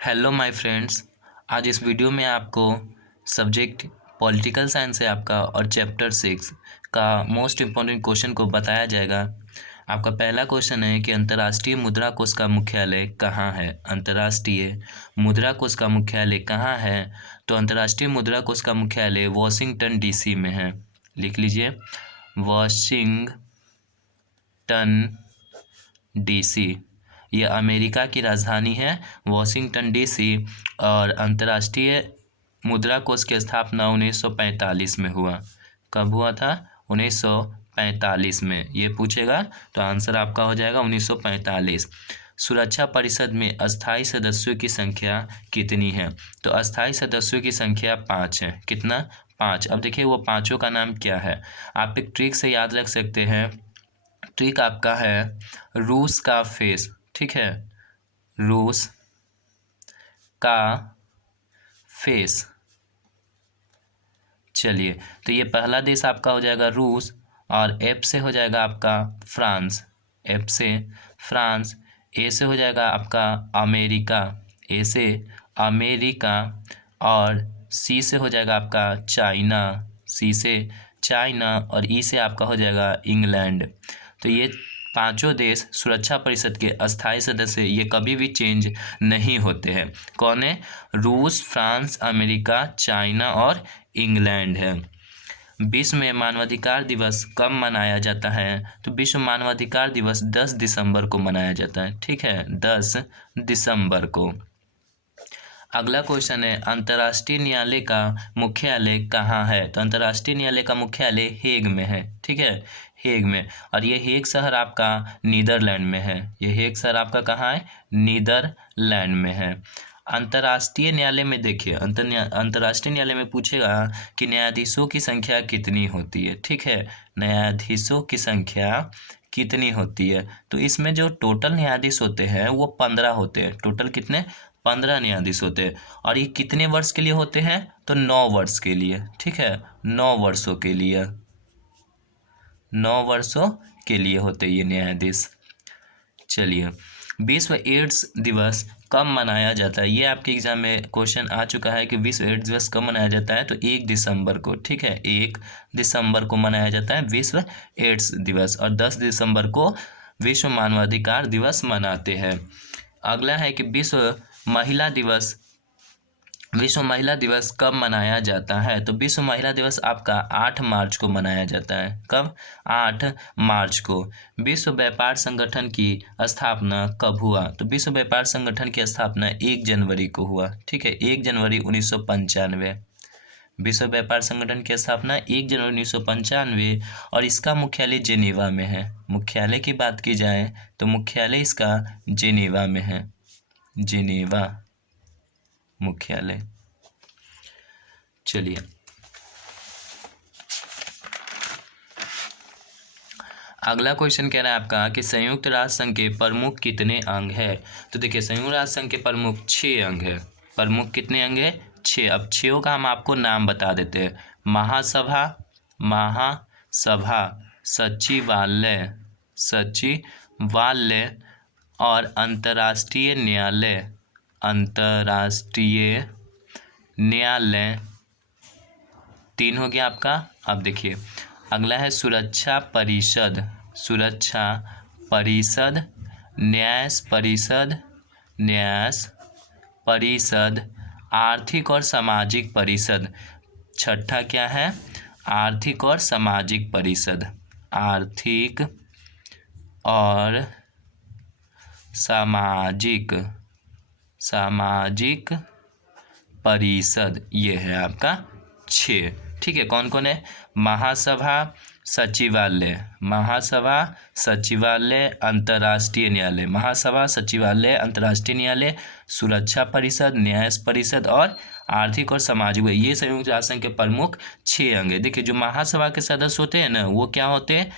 Hello my friends. आज इस video में आपको सब्जेक्ट पॉलिटिकल साइंस है आपका और चैप्टर 6 का मोस्ट इम्पॉर्टेंट क्वेश्चन को बताया जाएगा। आपका पहला क्वेश्चन है कि अंतर्राष्ट्रीय मुद्रा कोष का मुख्यालय कहाँ है। अंतर्राष्ट्रीय मुद्रा कोष का मुख्यालय कहाँ है? तो अंतर्राष्ट्रीय मुद्रा कोष का मुख्यालय वॉशिंगटन डीसी में है। लिख लीजिए, वॉशिंगटन डीसी। यह अमेरिका की राजधानी है वॉशिंगटन डीसी। और अंतर्राष्ट्रीय मुद्रा कोष की स्थापना 1945 में हुआ। कब हुआ था? 1945 में। ये पूछेगा तो आंसर आपका हो जाएगा 1945। सुरक्षा परिषद में अस्थायी सदस्यों की संख्या कितनी है? तो अस्थायी सदस्यों की संख्या 5 है। कितना? 5। अब देखिए वो पाँचों का नाम क्या है, आप एक ट्रिक से याद रख सकते हैं। ट्रिक आपका है रूस का फेस। ठीक है, रूस का फेस। चलिए, तो ये पहला देश आपका हो जाएगा रूस, और एफ से हो जाएगा आपका फ्रांस। एफ से फ्रांस। ए से हो जाएगा आपका अमेरिका। ए से अमेरिका। और सी से हो जाएगा आपका चाइना। सी से चाइना। और ई से आपका हो जाएगा इंग्लैंड। तो ये पांचों देश सुरक्षा परिषद के अस्थायी सदस्य, ये कभी भी चेंज नहीं होते हैं। कौन है? रूस, फ्रांस, अमेरिका, चाइना और इंग्लैंड है। विश्व में मानवाधिकार दिवस कब मनाया जाता है? तो विश्व मानवाधिकार दिवस 10 दिसंबर को मनाया जाता है। ठीक है, 10 दिसंबर को। अगला क्वेश्चन है अंतर्राष्ट्रीय न्यायालय का मुख्यालय कहाँ है? तो अंतर्राष्ट्रीय न्यायालय का मुख्यालय हेग में है। ठीक है, हेग में। और ये हेग शहर आपका नीदरलैंड में है। ये हेग शहर आपका कहाँ है? नीदरलैंड में है। अंतर्राष्ट्रीय न्यायालय में देखिए, अंतर्राष्ट्रीय न्यायालय में पूछेगा कि न्यायाधीशों की संख्या कितनी होती है। ठीक है, न्यायाधीशों की संख्या कितनी होती है? तो इसमें जो टोटल न्यायाधीश होते हैं वो 15 होते हैं। टोटल कितने? 15 न्यायाधीश होते हैं। और ये कितने वर्ष के लिए होते हैं? तो 9 वर्ष के लिए। ठीक है, 9 वर्षों के लिए। 9 वर्षों के लिए होते ये न्यायाधीश। चलिए, विश्व एड्स दिवस कब मनाया जाता है? ये आपके एग्जाम में क्वेश्चन आ चुका है कि विश्व एड्स दिवस कब मनाया जाता है। तो 1 दिसंबर को। ठीक है, 1 दिसंबर को मनाया जाता है विश्व एड्स दिवस। और 10 दिसंबर को विश्व मानवाधिकार दिवस मनाते हैं। अगला है कि विश्व महिला दिवस कब मनाया जाता है? तो विश्व महिला दिवस आपका 8 मार्च को मनाया जाता है। कब? 8 मार्च को। विश्व व्यापार संगठन की स्थापना कब हुआ? तो विश्व व्यापार संगठन की स्थापना 1 जनवरी को हुआ। ठीक है, 1 जनवरी 1995। विश्व व्यापार संगठन की स्थापना 1 जनवरी 1995। और इसका मुख्यालय जेनेवा में है। मुख्यालय की बात की जाए तो मुख्यालय इसका जेनेवा में है। जेनेवा मुख्यालय। चलिए, अगला क्वेश्चन कह रहा है आपका कि संयुक्त राष्ट्र संघ के प्रमुख कितने अंग है? तो देखिए, संयुक्त राष्ट्र संघ के प्रमुख 6 अंग है। प्रमुख कितने अंग है? 6। अब 6 का हम आपको नाम बता देते हैं। महासभा, सचिवालय, और अंतर्राष्ट्रीय न्यायालय 3 हो गया आपका। अब देखिए, अगला है सुरक्षा परिषद, न्यास परिषद, आर्थिक और सामाजिक परिषद। छठा क्या है? आर्थिक और सामाजिक परिषद। आर्थिक और सामाजिक परिषद। ये है आपका 6। ठीक है, कौन कौन है? महासभा, सचिवालय, अंतर्राष्ट्रीय न्यायालय। महासभा, सचिवालय, अंतर्राष्ट्रीय न्यायालय, सुरक्षा परिषद, न्याय परिषद और आर्थिक और सामाजिक। ये संयुक्त राष्ट्र संघ के प्रमुख 6 अंग है। देखिए, जो महासभा के सदस्य होते हैं ना, वो क्या होते हैं?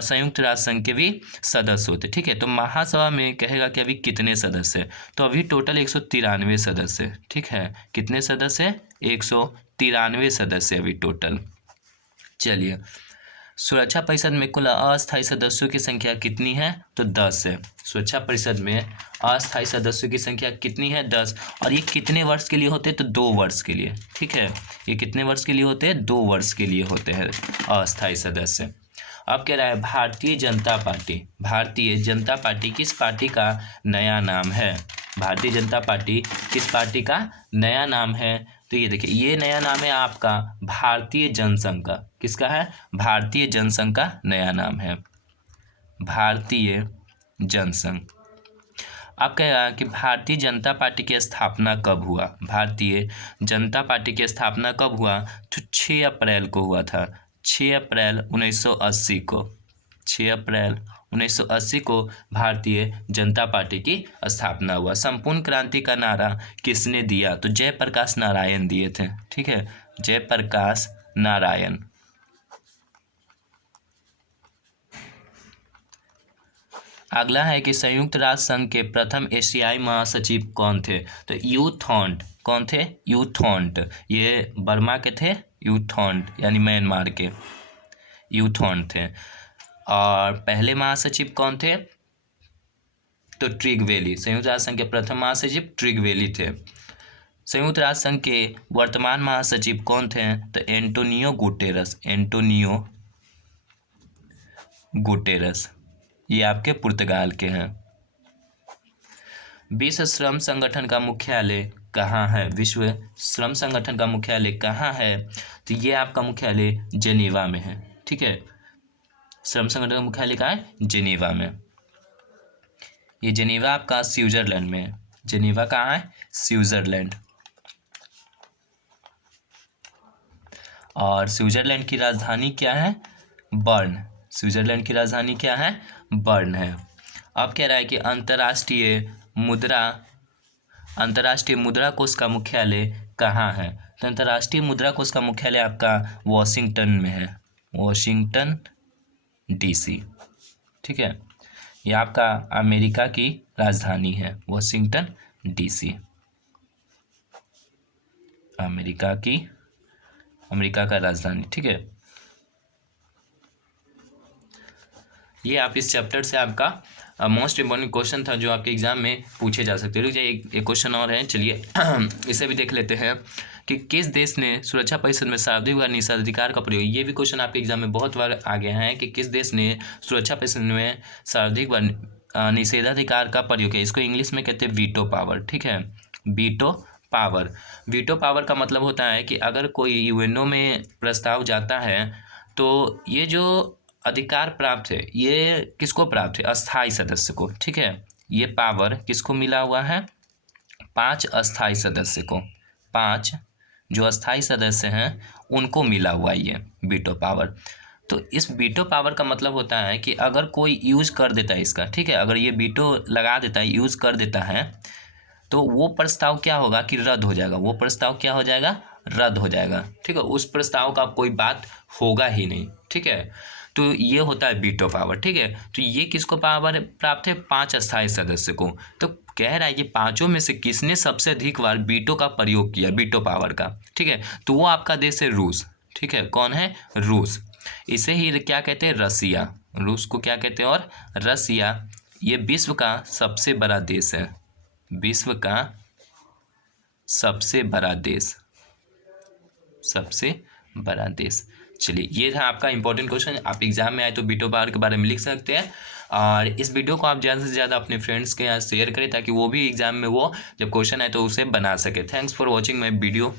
संयुक्त राष्ट्र संघ के भी सदस्य होते। ठीक है, तो महासभा में कहेगा कि अभी कितने सदस्य? तो अभी टोटल 193 सदस्य। ठीक है, कितने सदस्य? 193 सदस्य अभी टोटल। चलिए, सुरक्षा परिषद में कुल अस्थायी सदस्यों की संख्या कितनी है? तो 10 है। सुरक्षा परिषद में अस्थायी सदस्यों की संख्या कितनी है? 10। और ये कितने वर्ष के लिए होते हैं? तो 2 वर्ष के लिए। ठीक है, ये कितने वर्ष के लिए होते हैं? 2 वर्ष के लिए होते हैं अस्थायी सदस्य। अब कह रहा है भारतीय जनता पार्टी। भारतीय जनता पार्टी किस पार्टी का नया नाम है? भारतीय जनता पार्टी किस पार्टी का नया नाम है? तो ये देखिए, ये नया नाम है आपका भारतीय जनसंघ का। किसका है? भारतीय जनसंघ का नया नाम है भारतीय जनसंघ। अब कह रहा है कि भारतीय जनता पार्टी की स्थापना कब हुआ? भारतीय जनता पार्टी की स्थापना कब हुआ? तो 6 अप्रैल को हुआ था। 6 अप्रैल 1980 को। 6 अप्रैल 1980 को भारतीय जनता पार्टी की स्थापना हुआ। संपूर्ण क्रांति का नारा किसने दिया? तो जयप्रकाश नारायण दिए थे। ठीक है, जयप्रकाश नारायण। अगला है कि संयुक्त राष्ट्र संघ के प्रथम एशियाई महासचिव कौन थे? तो यू थॉन्ट। कौन थे? यू थॉन्ट। ये बर्मा के थे, यू थॉन्ट यानी म्यांमार के यू थॉन्ट थे। और पहले महासचिव कौन थे? तो ट्रिगवेली। संयुक्त राष्ट्र संघ के प्रथम महासचिव ट्रिगवेली थे। संयुक्त राष्ट्र संघ के वर्तमान महासचिव कौन थे? तो एंटोनियो गुटेरस। एंटोनियो गुटेरस, ये आपके पुर्तगाल के हैं। विश्व श्रम संगठन का मुख्यालय कहाँ है? विश्व श्रम संगठन का मुख्यालय कहाँ है? तो ये आपका मुख्यालय जेनेवा में है। ठीक है, श्रम संगठन का मुख्यालय कहाँ है? जेनेवा में। ये जेनेवा आपका स्विट्जरलैंड में है। जेनेवा कहाँ है? स्विट्जरलैंड। और स्विट्जरलैंड की राजधानी क्या है? बर्न। स्विट्जरलैंड की राजधानी क्या है? बर्न है। अब कह रहा है कि अंतर्राष्ट्रीय मुद्रा कोष का मुख्यालय कहाँ है? तो अंतर्राष्ट्रीय मुद्रा कोष का मुख्यालय आपका वॉशिंगटन में है। Washington DC. ठीक है, यह आपका अमेरिका की राजधानी है, वॉशिंगटन डीसी। अमेरिका का राजधानी। ठीक है, ये आप इस चैप्टर से आपका मोस्ट इम्पोर्टेंट क्वेश्चन था जो आपके एग्जाम में पूछे जा सकते हैं। रुक जाइए, एक क्वेश्चन और है, चलिए इसे भी देख लेते हैं कि किस देश ने सुरक्षा परिषद में सर्वाधिक बार निषेधाधिकार का प्रयोग? ये भी क्वेश्चन आपके एग्जाम में बहुत बार आ गया है कि किस देश ने सुरक्षा परिषद में सर्वाधिक बार निषेधाधिकार का प्रयोग किया? इसको इंग्लिश में कहते हैं वीटो पावर। ठीक है, वीटो पावर। वीटो पावर का मतलब होता है कि अगर कोई यूएनओ में प्रस्ताव जाता है तो ये जो अधिकार प्राप्त है ये किसको प्राप्त है? अस्थायी सदस्य को। ठीक है, ये पावर किसको मिला हुआ है? 5 अस्थायी सदस्य को। 5 जो अस्थायी सदस्य हैं उनको मिला हुआ ये वीटो पावर। तो इस वीटो पावर का मतलब होता है कि अगर कोई यूज कर देता है इसका, ठीक है, अगर ये वीटो लगा देता है, यूज कर देता है, तो वो प्रस्ताव क्या होगा कि रद्द हो जाएगा। वो प्रस्ताव क्या हो जाएगा? रद्द हो जाएगा। ठीक है, उस प्रस्ताव का कोई बात होगा ही नहीं। ठीक है, तो ये होता है वीटो पावर। ठीक है, तो ये किसको पावर प्राप्त है? 5 अस्थायी सदस्य को। तो कह रहा है कि पांचों में से किसने सबसे अधिक बार वीटो का प्रयोग किया, वीटो पावर का? ठीक है, तो वो आपका देश है रूस। ठीक है, कौन है? रूस। इसे ही क्या कहते हैं? रसिया। रूस को क्या कहते हैं? और रसिया। ये विश्व का सबसे बड़ा देश है। विश्व का सबसे बड़ा देश। सबसे बड़ा देश। चलिए, ये था आपका इंपॉर्टेंट क्वेश्चन। आप एग्जाम में आए तो वीटो पावर के बारे में लिख सकते हैं। और इस वीडियो को आप ज़्यादा से ज़्यादा अपने फ्रेंड्स के यहाँ शेयर करें ताकि वो भी एग्जाम में वो जब क्वेश्चन आए तो उसे बना सके। Thanks for watching my video.